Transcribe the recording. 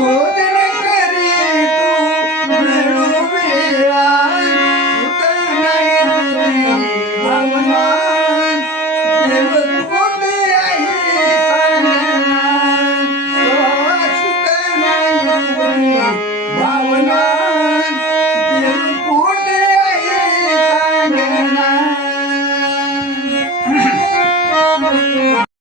Good. Bawanan.